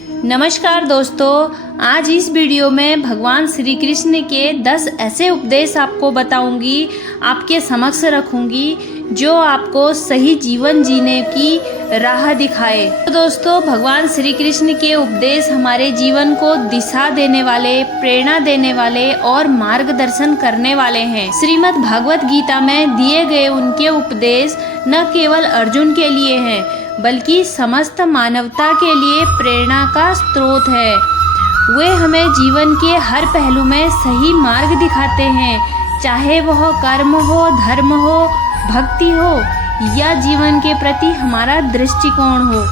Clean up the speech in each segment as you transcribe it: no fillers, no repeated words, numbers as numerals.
नमस्कार दोस्तों, आज इस वीडियो में भगवान श्री कृष्ण के 10 ऐसे उपदेश आपको बताऊंगी, आपके समक्ष रखूंगी जो आपको सही जीवन जीने की राह दिखाए। तो दोस्तों, भगवान श्री कृष्ण के उपदेश हमारे जीवन को दिशा देने वाले, प्रेरणा देने वाले और मार्गदर्शन करने वाले हैं। श्रीमद् भागवत गीता में दिए गए उनके उपदेश न केवल अर्जुन के लिए हैं, बल्कि समस्त मानवता के लिए प्रेरणा का स्रोत है। वे हमें जीवन के हर पहलू में सही मार्ग दिखाते हैं, चाहे वह कर्म हो, धर्म हो, भक्ति हो या जीवन के प्रति हमारा दृष्टिकोण हो।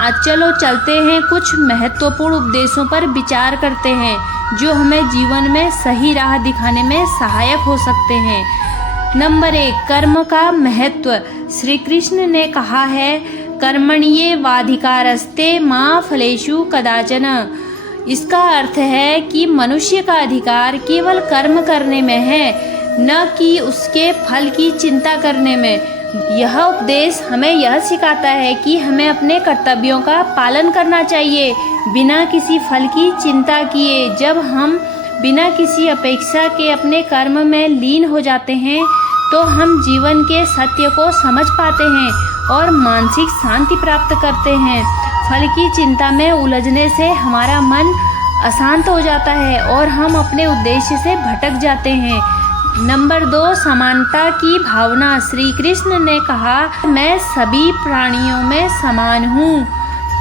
आज चलो चलते हैं, कुछ महत्वपूर्ण उपदेशों पर विचार करते हैं जो हमें जीवन में सही राह दिखाने में सहायक हो सकते हैं। नंबर 1, कर्म का महत्व। श्री कृष्ण ने कहा है, कर्मण्येवाधिकारस्ते मा फलेषु कदाचन। इसका अर्थ है कि मनुष्य का अधिकार केवल कर्म करने में है, न कि उसके फल की चिंता करने में। यह उपदेश हमें यह सिखाता है कि हमें अपने कर्तव्यों का पालन करना चाहिए बिना किसी फल की चिंता किए। जब हम बिना किसी अपेक्षा के अपने कर्म में लीन हो जाते हैं तो हम जीवन के सत्य को समझ पाते हैं और मानसिक शांति प्राप्त करते हैं। फल की चिंता में उलझने से हमारा मन अशांत हो जाता है और हम अपने उद्देश्य से भटक जाते हैं। नंबर 2, समानता की भावना। श्री कृष्ण ने कहा, मैं सभी प्राणियों में समान हूँ।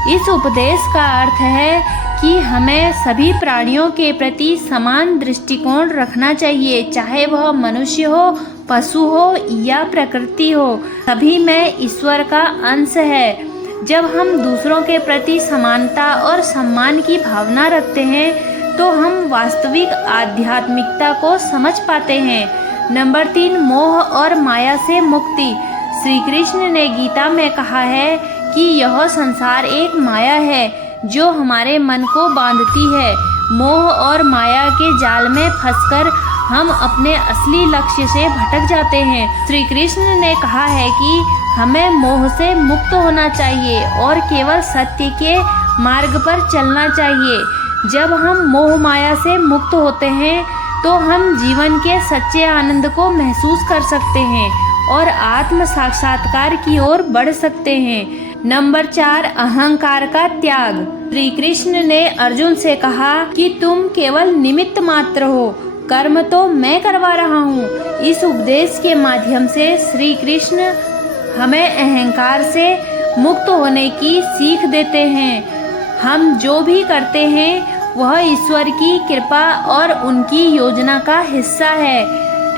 इस उपदेश का अर्थ है कि हमें सभी प्राणियों के प्रति समान दृष्टिकोण रखना चाहिए, चाहे वह मनुष्य हो, पशु हो या प्रकृति हो। सभी में ईश्वर का अंश है। जब हम दूसरों के प्रति समानता और सम्मान की भावना रखते हैं तो हम वास्तविक आध्यात्मिकता को समझ पाते हैं। नंबर 3, मोह और माया से मुक्ति। श्री कृष्ण ने गीता में कहा है कि यह संसार एक माया है जो हमारे मन को बांधती है। मोह और माया के जाल में फंसकर हम अपने असली लक्ष्य से भटक जाते हैं। श्री कृष्ण ने कहा है कि हमें मोह से मुक्त होना चाहिए और केवल सत्य के मार्ग पर चलना चाहिए। जब हम मोह माया से मुक्त होते हैं तो हम जीवन के सच्चे आनंद को महसूस कर सकते हैं और आत्म साक्षात्कार की ओर बढ़ सकते हैं। नंबर 4, अहंकार का त्याग। श्री कृष्ण ने अर्जुन से कहा कि तुम केवल निमित्त मात्र हो, कर्म तो मैं करवा रहा हूँ। इस उपदेश के माध्यम से श्री कृष्ण हमें अहंकार से मुक्त होने की सीख देते हैं। हम जो भी करते हैं वह ईश्वर की कृपा और उनकी योजना का हिस्सा है।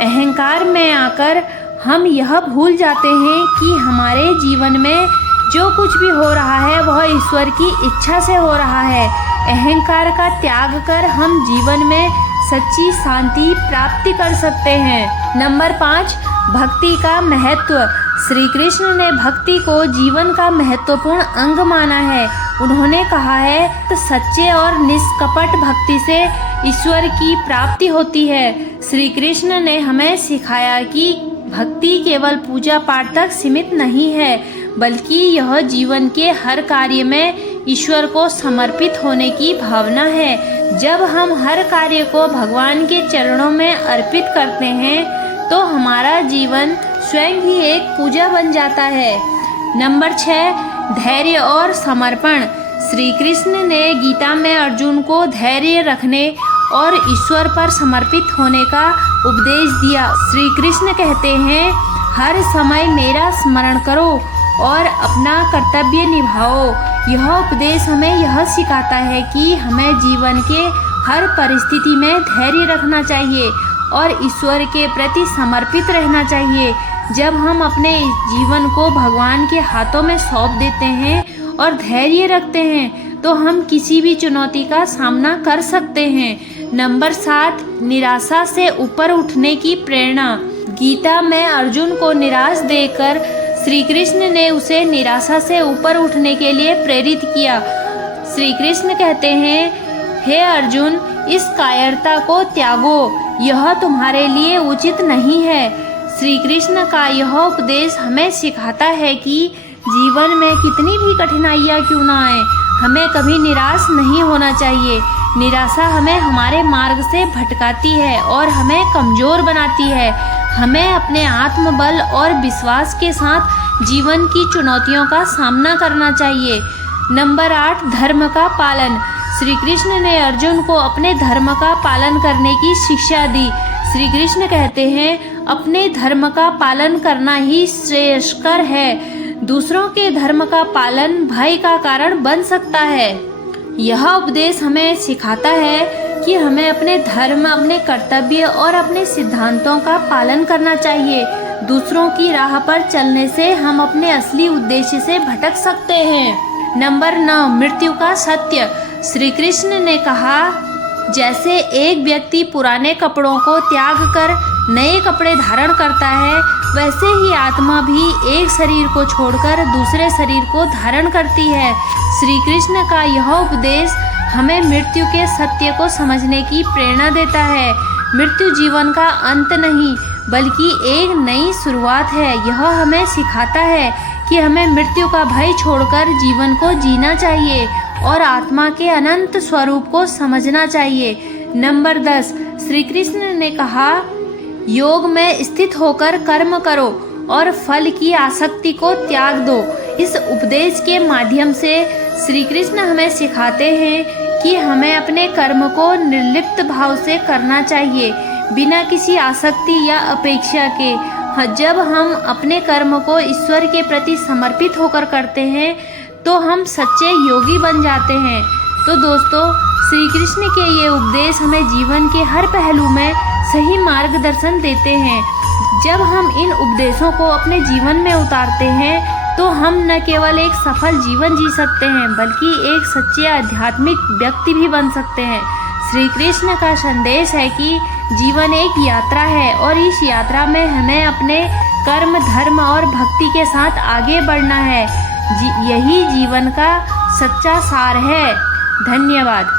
अहंकार में आकर हम यह भूल जाते हैं कि हमारे जीवन में जो कुछ भी हो रहा है वह ईश्वर की इच्छा से हो रहा है। अहंकार का त्याग कर हम जीवन में सच्ची शांति प्राप्ति कर सकते हैं। नंबर 5, भक्ति का महत्व। श्री कृष्ण ने भक्ति को जीवन का महत्वपूर्ण अंग माना है। उन्होंने कहा है, तो सच्चे और निष्कपट भक्ति से ईश्वर की प्राप्ति होती है। श्री कृष्ण ने हमें सिखाया कि भक्ति केवल पूजा पाठ तक सीमित नहीं है, बल्कि यह जीवन के हर कार्य में ईश्वर को समर्पित होने की भावना है। जब हम हर कार्य को भगवान के चरणों में अर्पित करते हैं तो हमारा जीवन स्वयं ही एक पूजा बन जाता है। नंबर 6, धैर्य और समर्पण। श्री कृष्ण ने गीता में अर्जुन को धैर्य रखने और ईश्वर पर समर्पित होने का उपदेश दिया। श्री कृष्ण कहते हैं, हर समय मेरा स्मरण करो और अपना कर्तव्य निभाओ। यह उपदेश हमें यह सिखाता है कि हमें जीवन के हर परिस्थिति में धैर्य रखना चाहिए और ईश्वर के प्रति समर्पित रहना चाहिए। जब हम अपने जीवन को भगवान के हाथों में सौंप देते हैं और धैर्य रखते हैं तो हम किसी भी चुनौती का सामना कर सकते हैं। नंबर 7, निराशा से ऊपर उठने की प्रेरणा। गीता में अर्जुन को निराश देकर श्री कृष्ण ने उसे निराशा से ऊपर उठने के लिए प्रेरित किया। श्री कृष्ण कहते हैं, हे अर्जुन, इस कायरता को त्यागो, यह तुम्हारे लिए उचित नहीं है। श्री कृष्ण का यह उपदेश हमें सिखाता है कि जीवन में कितनी भी कठिनाइयाँ क्यों ना आए, हमें कभी निराश नहीं होना चाहिए। निराशा हमें हमारे मार्ग से भटकाती है और हमें कमज़ोर बनाती है। हमें अपने आत्मबल और विश्वास के साथ जीवन की चुनौतियों का सामना करना चाहिए। नंबर 8, धर्म का पालन। श्री कृष्ण ने अर्जुन को अपने धर्म का पालन करने की शिक्षा दी। श्री कृष्ण कहते हैं, अपने धर्म का पालन करना ही श्रेयस्कर है। दूसरों के धर्म का पालन भय का कारण बन सकता है। यह उपदेश हमें सिखाता है कि हमें अपने धर्म, अपने कर्तव्य और अपने सिद्धांतों का पालन करना चाहिए। दूसरों की राह पर चलने से हम अपने असली उद्देश्य से भटक सकते हैं। नंबर 9, मृत्यु का सत्य। श्री कृष्ण ने कहा, जैसे एक व्यक्ति पुराने कपड़ों को त्याग कर नए कपड़े धारण करता है, वैसे ही आत्मा भी एक शरीर को छोड़कर दूसरे शरीर को धारण करती है। श्री कृष्ण का यह उपदेश हमें मृत्यु के सत्य को समझने की प्रेरणा देता है। मृत्यु जीवन का अंत नहीं, बल्कि एक नई शुरुआत है। यह हमें सिखाता है कि हमें मृत्यु का भय छोड़कर जीवन को जीना चाहिए और आत्मा के अनंत स्वरूप को समझना चाहिए। नंबर 10, श्री कृष्ण ने कहा, योग में स्थित होकर कर्म करो और फल की आसक्ति को त्याग दो। इस उपदेश के माध्यम से श्री कृष्ण हमें सिखाते हैं कि हमें अपने कर्म को निर्लिप्त भाव से करना चाहिए, बिना किसी आसक्ति या अपेक्षा के। जब हम अपने कर्म को ईश्वर के प्रति समर्पित होकर करते हैं तो हम सच्चे योगी बन जाते हैं। तो दोस्तों, श्री कृष्ण के ये उपदेश हमें जीवन के हर पहलू में सही मार्गदर्शन देते हैं। जब हम इन उपदेशों को अपने जीवन में उतारते हैं तो हम न केवल एक सफल जीवन जी सकते हैं, बल्कि एक सच्चे आध्यात्मिक व्यक्ति भी बन सकते हैं। श्री कृष्ण का संदेश है कि जीवन एक यात्रा है और इस यात्रा में हमें अपने कर्म, धर्म और भक्ति के साथ आगे बढ़ना है। यही जीवन का सच्चा सार है। धन्यवाद।